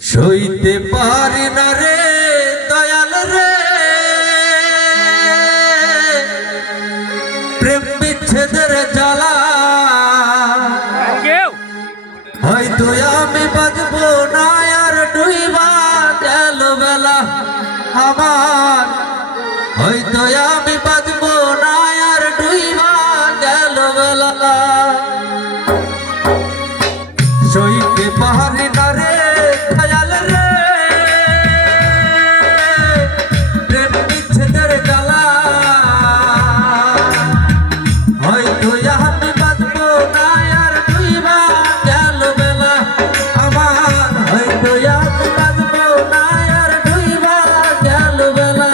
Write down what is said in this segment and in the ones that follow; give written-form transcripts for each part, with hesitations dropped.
সইতে পারি না রে দয়াল রে প্রেম বিচ্ছেদের জ্বালা হয়তো আমি বাজবো না আর ডুইবা গেল বেলা আমার হয়তো আমি বাজবো না আর ডুইবা গেল বেলা সইতে পারি না রে দয়াল রে প্রেম বিচ্ছেদের জ্বালা হয়তো আমি বাজবো না আর ডুইবা গেল বেলা আমার হয়তো আমি বাজবো না আর ডুইবা গেল বেলা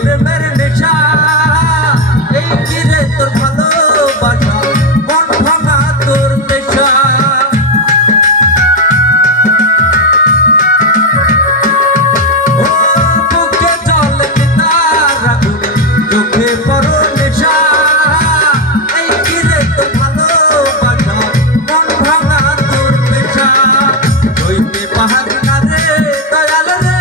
প্রেমের নেশা এই কিরে তোর ভালোবাসা মন ভাঙা তোর পেশা ও বুকে জলে তার আগুন চোখে বড় নেশা এই কিরে তোর ভালোবাসা মন ভাঙা তোর পেশা হইতে পাহাড় না রে দয়াল রে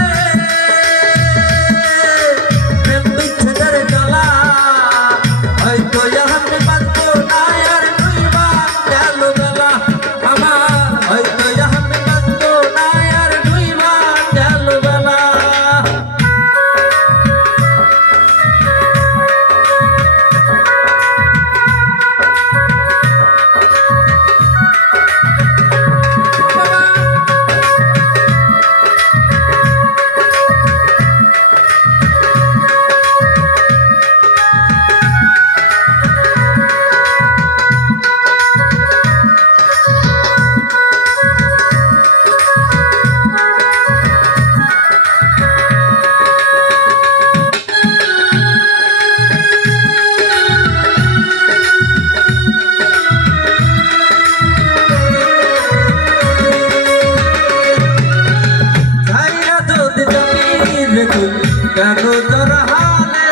কেন তোর হালে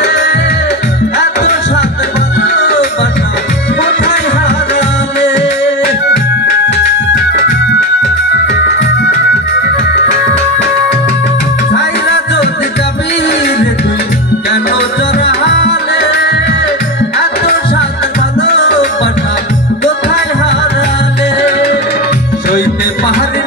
এত সাথে ভালোবাসা কোথায় হারালে ছাইরা যদি যাবি রে তুই কেন তোর হালে এত সাথে ভালোবাসা কোথায় হারালে সইতে পাহাড়ে